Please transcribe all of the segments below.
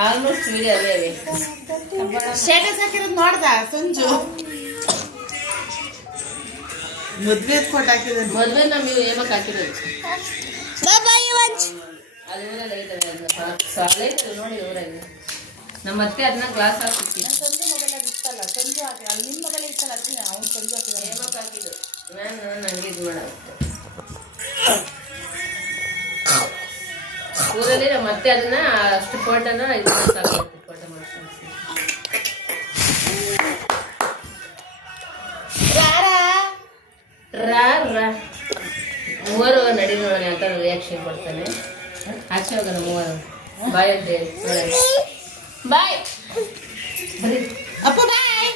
almost video ಅವೇ status ಹಾಕಿರೋದು ನೋಡ್ದ ಸಂಜು ಮದ್ವೆ ಫೋಟೋ ಹಾಕಿರೋದು ಮದ್ವೆ ನಮ್ಗೆ ಏಮಕ್ಕೆ ಹಾಕಿರೋದು ನೋಡಿ ಊರಾಗಿ ನಮ್ಮ ಅತ್ತೆ ಅದನ್ನ ಗ್ಲಾಸ್ ಹಾಕಿ ಸಂಜು ಮೊಬೈಲ್ ಇತ್ತಲ್ಲ ಸಂಜು ಹಾಕಿ ಅಲ್ಲಿ ನಿಮ್ಮ ಮೊಬೈಲ್ ಇತ್ತಲ್ಲ ಅದನ್ನ ಅವ್ನು ಸಂಜು ಹಾಕಿದ ಏಮಕ್ಕೆ ಹಾಕಿದ್ದು ನಾನು ನಂಗೆ ಇದು ಮಾಡೋದು ಊರಲ್ಲಿ ನಮ್ಮ ಅತ್ತೆ ಅದನ್ನ ಅಷ್ಟು ಫೋಟೋನ ಇದನ್ನ ಸಾಕೈತಿ ಫೋಟೋ ಮಾಡ್ಕೊಂಡು ಮೂವರು ನಡಿ ನೋಡೋಣ ಅಂತ ರಿಯಾಕ್ಷನ್ ಕೊಡ್ತಾನೆ ಆಚೆ ಹೋಗೋಣ ಮೂವರು ಬಾಯ್ ಅಂತ ಹೇಳಿ ಬಾಯ್ ಅಪ್ಪ ಬಾಯ್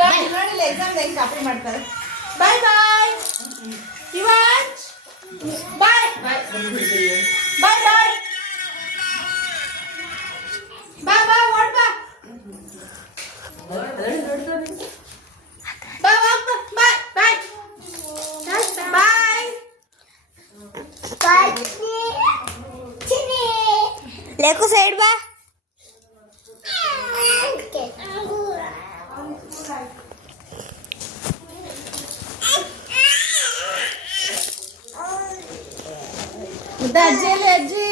ಬಾಯ್ ನೋಡಿಲ್ಲ ಎಕ್ಸಾಮ್ ಹೆಂಗ್ ಕಾಪಿ ಮಾಡ್ತಾರೆ ಬಾಯ್ ಬಾಯ್ ಇವಾಂಚ್ ಬಾಯ್ ಬಾಯ್ ಬಾಯ್ ಬಾಯ್ ಬಾಯ್ ಬಾಯ್ ವಾಟ್ ಬಾ लेको साइड बा दाजी लेजी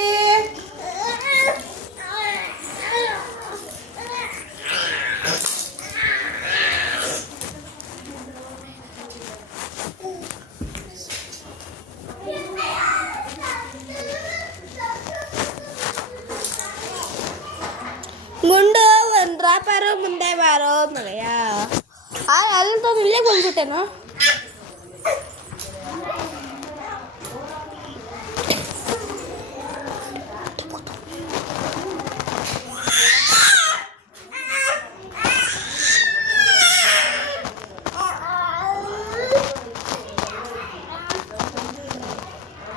ಗುಂಡು ಒಂದ್ ರಾಪಾರೋ ಮುಂದೆ ಬಾರೋ ಮಗಯ್ಯ ಅಲ್ಲಿ ಇಲ್ಲೇ ಬಂದ್ಬಿಟ್ಟೆನೋ